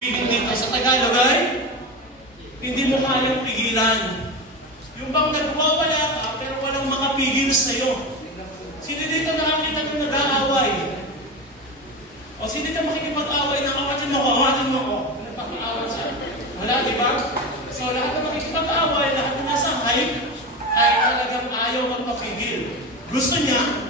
Dito sa Tagalog ay, hindi mo kayang pigilan. Yung bang nagwawala ka, pero walang makapigil sa'yo. Sino dito nakakita ng nag-aaway? O sino dito makikipag-away na awatin mo ko? Nagpaki-away siya. Wala, di ba? So lahat na makikipag-away, lahat na nasa hype, ay talagang ayaw magpapigil. Gusto niya,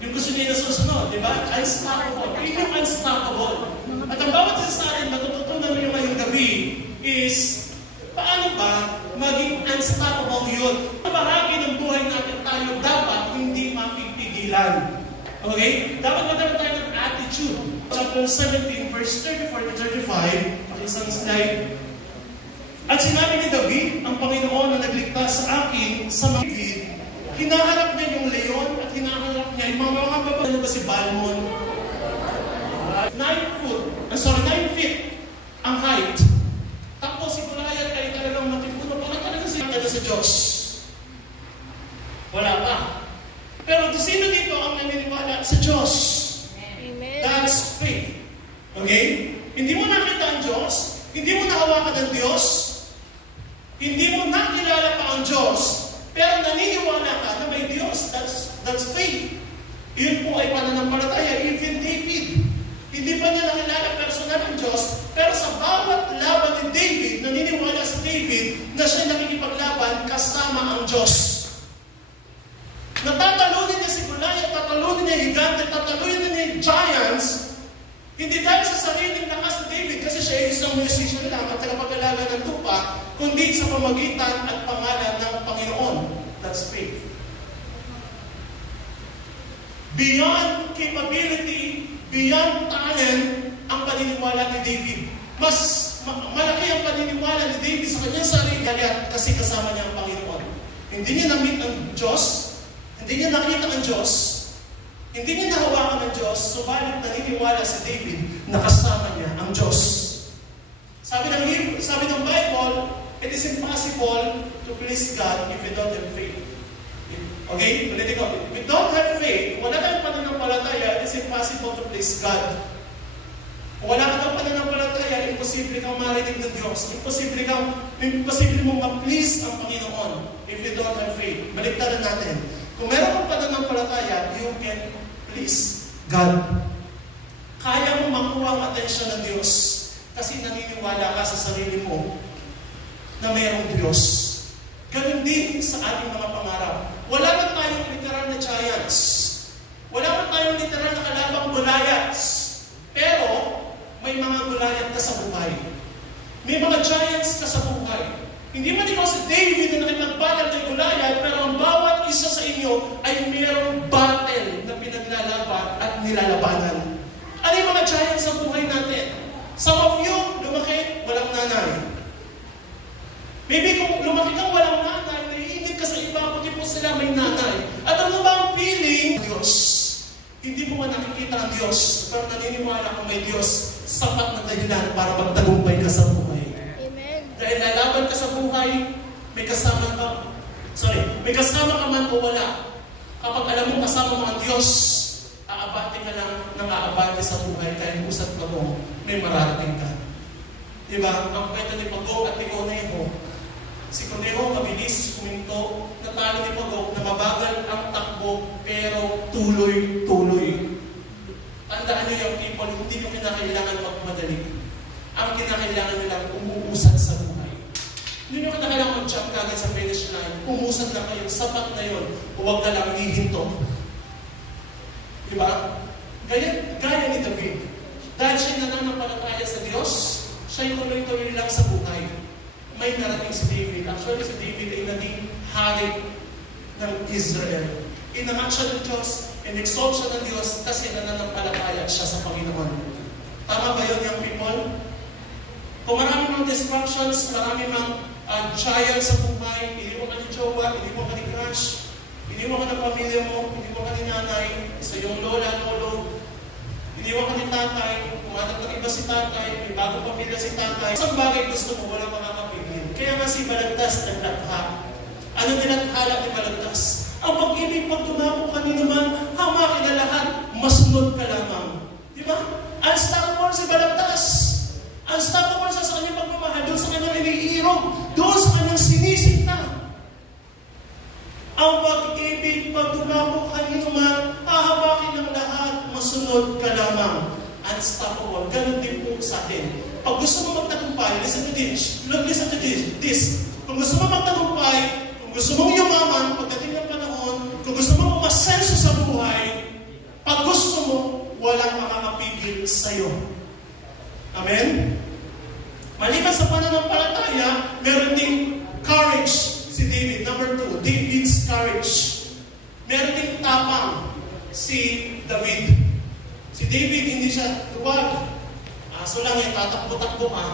yung gusto niya na susunod, di ba? Unstoppable. Yun yung unstoppable. At ang bawat isa sa atin, natututunan mo yung ngayong gabi is, paano ba maging unstoppable yun? Bahagi ng buhay natin tayo dapat hindi mapipigilan. Okay? Dapat magkaroon tayo ng attitude. Chapter 17, verse 34 to 35, pakisang slide. At sinabi ni David, ang Panginoon na nagligtas sa akin sa mga David, hinaharap niya yung leon at hinaharap niya yung mga babae. Ano ba si Balmon? 9 feet ang height. Tapos si Goliath ay talagang matipuno. Bakit talagang sinakala sa Diyos? Wala pa. Pero sino dito ang naniniwala sa Diyos? Amen. That's faith. Okay? Hindi mo nakita ang Diyos. Hindi mo nahawakan ang Diyos. Hindi mo nakilala pa ang Diyos. Pero naniniwala ka na may Diyos. That's faith. Yun po ay pananampalataya. Even David. Hindi pa niya nakilala personal ang Diyos, pero sa bawat laban ni David, naniniwala si David na siya nakikipaglaban kasama ang Diyos. Natatalunin niya si Goliath, tatalunin niya higante, tatalunin niya yung giants, hindi dahil sa sariling lakas ni David, kasi siya ay isang musician lang at tagapag-alaga ng lupa, kundi sa pamagitan at pangalan ng Panginoon. That's faith. Beyond capability, beyond talent, ang paniniwala ni David. Mas malaki ang paniniwala ni David sa kanyang sarili kasi kasama niya ang Panginoon. Hindi niya na-meet ang Diyos, hindi niya nakita ang Diyos, hindi niya nahawakan ang Diyos, subalit naniniwala si David na kasama niya ang Diyos. Sabi ng Bible, it is impossible to please God if you don't have faith. Okay? Ulitin ko. If we don't have faith, wala kang pananampalataya, it is impossible to please God. Kung wala kang pananampalataya, imposible kang marinig ng Diyos. Imposible mong ma-please ang Panginoon if you don't have faith. Baliktaran natin. Kung meron kang pananampalataya, you can please God. Kaya mo makuha ang atensyon ng Diyos kasi naniniwala ka sa sarili mo na mayroong Diyos. Ganun din sa ating mga pangarap. Wala na tayong literal na giants. Wala na tayong literal na kalabang Goliaths. Pero, may mga Goliath ka sa buhay. May mga giants ka sa buhay. Hindi man ikaw si David na nakipagbattle kay Goliath, pero ang bawat isa sa inyo ay mayroong battle na pinaglalaban at nilalabanan. Ano yung mga giants sa buhay natin? Some of you, lumaki, walang nanay. Maybe kung lumaki kang walang nanay, naiinit ka sa iba, kundi po sila may nanay. At ano ba ang feeling? Diyos. Hindi mo man nakikita ang Diyos, pero naniniwala kung may Diyos, sapat na dahilan para magtagumpay ka sa buhay. Amen. Dahil lalaban ka sa buhay, may kasama ka man o wala. Kapag alam mo kasama mo ang Diyos, aabante ka lang ng aabante sa buhay, kahit usap ka mo, may mararating ka. Diba? Ang kwento ni Pagong at ni Conejo. Si Conejo, mabilis, huminto, natalo ni Pagong na mabagal ang takbo, pero tuloy-tuloy. Tandaan niyo yung people, hindi nyo kinakailangan magmadali. Ang kinakailangan nila, umuusad sa buhay. Hindi nyo kinakailangan mag-jump kagad sa finish line. Umusad na kayo, sapat na yun. Huwag ka lang hihinto. Diba? Gaya ni David. Dahil siya nananampalataya sa Diyos, siya yung tuloy-tuloy lang sa buhay. May narating si David. Actually, si David ay naging hari ng Israel. Inangat siya ng Diyos, in-exalt siya ng Diyos kasi nananampalataya siya sa Panginoon. Tama ba yun, young people? Kung marami mga distractions, marami mga giants sa buhay, iniwan ka ni jowa, iniwan ka ni crush, iniwan ka ng pamilya mo, iniwan ka ni nanay, sa iyong lola, lolo, iniwan ka ni tatay, kumanap ng iba si tatay, may bagong pamilya si tatay. Isang bagay gusto mo, walang makakapigil. Kaya nga si Balagtas naglatha. Ano nilathala ni Balagtas? Ang pag-ibig, pag tumamo ka naman, hamakin na lahat, masunod ka lamang. Di ba? Unstoppable si Balagtas. Unstoppable siya sa kanyang pagmamahal, doon sa kanyang iniirog, doon sa kanyang sinisinta. Ang pag-ibig, pagdulamo kanino man, hahabakin ng lahat, masunod ka lamang. Unstoppable. Ganun din po sa atin. Pag gusto mo magtagumpay, listen to this. Kung gusto mo magtagumpay, kung gusto mong yumaman, pagdating ng panahon, kung gusto mo umasenso sa buhay, pag gusto mo, walang makakapigil sa'yo. Amen? Maliban sa pananampalataya, meron ding courage si David. Number 2, David's courage. Meron ding tapang si David. Si David, hindi siya tuwag. Aso lang yan, tatakbo-takbo ka.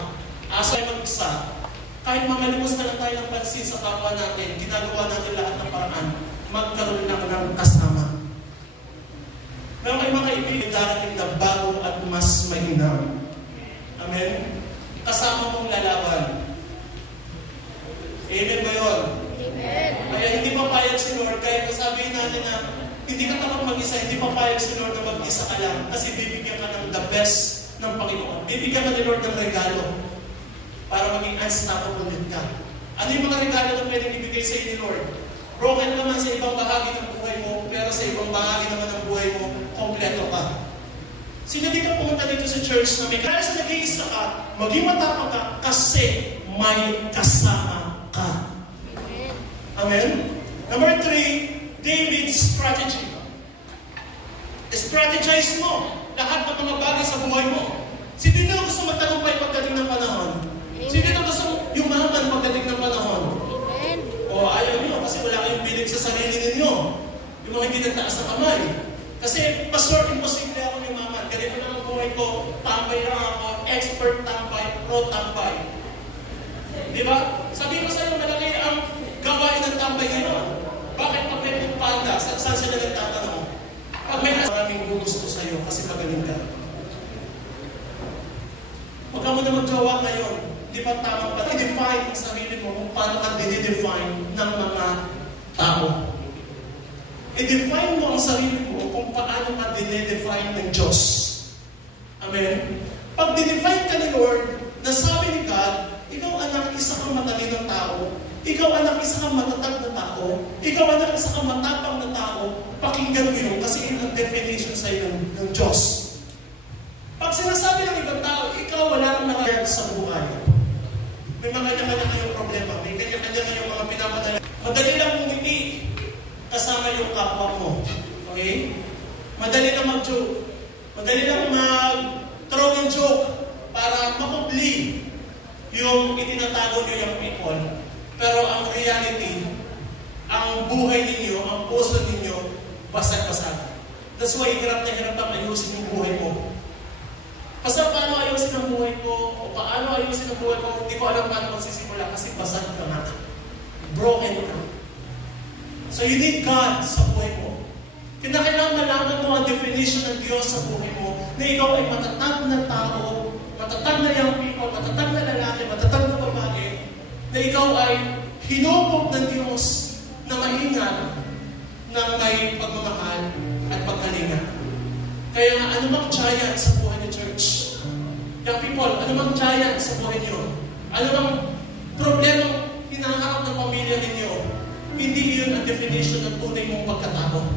Aso ay mag-isa. Kahit mamalimos na lang tayo ng pansin sa kapwa natin, ginagawa natin lahat ng paraan, magkaroon lang ng kasama. Meron kayo mga kaibigan darating na bago at mas mahinam. Amen? Kasama mong lalaban. Amen ba yun? Amen. Kaya hindi papayag si Lord, kahit sabihin natin na hindi ka takot mag-isa, hindi papayag si Lord na mag-isa ka lang, kasi bibigyan ka ng the best ng Panginoon. Bibigyan ka ni Lord ng regalo para maging unstoppable din ka. Ano yung mga regalo na pwedeng ibigay sa iyo ni Lord? Broken ka man sa ibang bahagi ng buhay mo, pero sa ibang bahagi naman ng buhay mo, kompleto ka. Sino di ka pumunta dito sa church na may kaya sa nag-iisa ka, maging matapang ka kasi may kasama ka. Amen? Number 3, David's strategy. Strategize mo lahat ng mga bagay sa buhay mo. Sino dito gusto magtagumpay pagdating ng panahon? Sino dito gusto yumaman pagdating ng panahon? O ayaw nyo kasi wala kayong bilig sa sarili ninyo. Yung mga hindi nagtaas na kamay. Kasi, Pastor, imposible ako yumaman. Ganito lang ang buhay ko. Tambay lang ako. Expert tambay. Pro tambay. Di ba? Sabi ko sa iyo, malaki ang gawain ng tambay ngayon. Bakit pag may panda, saan sila nagtatanong? Pag may maraming gusto sa iyo kasi magaling ka. Huwag ka mo na maggawa ngayon. Di ba tamang pa? I-define ang sarili mo kung paano ka dinidefine ng mga tao. I-define mo ang sarili mo kung paano ka dinidefine ng Diyos. Amen? Pag dinefine ka ni Lord, nasabi ni God, ikaw anak, isa kang matalinong tao, ikaw anak, isa kang matatag na tao, ikaw anak, isa kang matapang na tao, pakinggan mo yun kasi yun ang definition sa iyo ng Diyos. Pag sinasabi ng ibang tao, ikaw wala kang nakagad sa buhay. May mga kanya-kanya kayong problema, may kanya-kanya kayong mga pinapadala. Madali lang umiti kasama yung kapwa mo. Okay? Madali lang mag-joke. Madali lang mag-throw ng joke para makubli yung itinatago niyo yung people. Pero ang reality, ang buhay ninyo, ang puso ninyo, basag-basag. That's why hirap na hirap ang ayusin yung buhay mo. Basta paano ayusin ang buhay ko, o paano ayusin ang buhay ko, hindi ko alam paano magsisimula kasi basag ka na. Broken ka. So you need God sa buhay mo. Kinakailangan malaman mo ang definition ng Diyos sa buhay mo na ikaw ay matatag na tao, matatag na young people, matatag na lalaki, matatag na babae, na ikaw ay hinubog ng Diyos na maingat na may pagmamahal at pagkalinga. Kaya nga, anumang giant sa buhay ni church, young people, anumang giant sa buhay niyo, anumang problema hinaharap ng pamilya ninyo, hindi yun ang definition ng tunay mong pagkatao.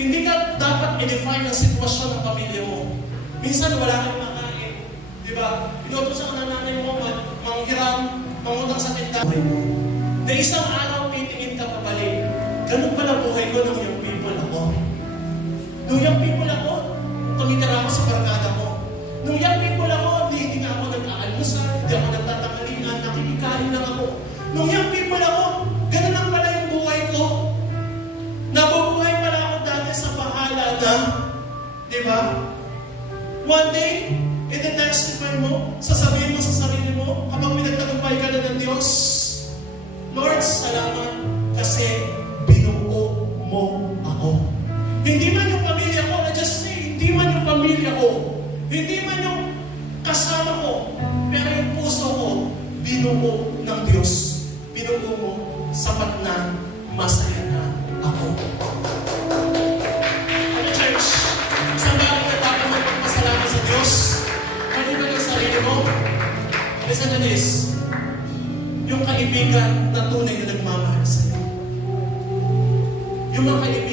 Hindi ka dapat i-define ang sitwasyon ng pamilya mo. Minsan wala kang makain. Di ba? Pinutusan ka na nanay mo, manghiram, mangutang sa tindahan mo. Na isang araw, titingin ka pabalik. Ganun pala buhay ko nung yung people ako. Nung yung people ako, tumitira ako sa barkada mo. Nung yung people ako, hindi na ako nag-aalmusal, hindi ako nagtatangalinan, nakikikain lang ako. Nung yung people ako, ganun lang pala yung buhay ko. Nabubuhay pala ako dati sa bahala na, di ba? One day, i-testify mo, sasabihin mo sa sarili mo, kapag pinagtagumpay ka na ng Diyos, Lord, salamat kasi binuo mo ako. Hindi man yung pamilya ko, I just say, hindi man yung pamilya ko, hindi man yung kasama ko, pero yung puso ko, binuo ng Diyos. Binuo mo, sapat na, masaya na ako. Ano church? Isang bagay na dapat magpapasalamat sa Diyos. Maliban Second is, yung kaibigan na tunay na nagmamahal sa'yo. Yung mga kaibigan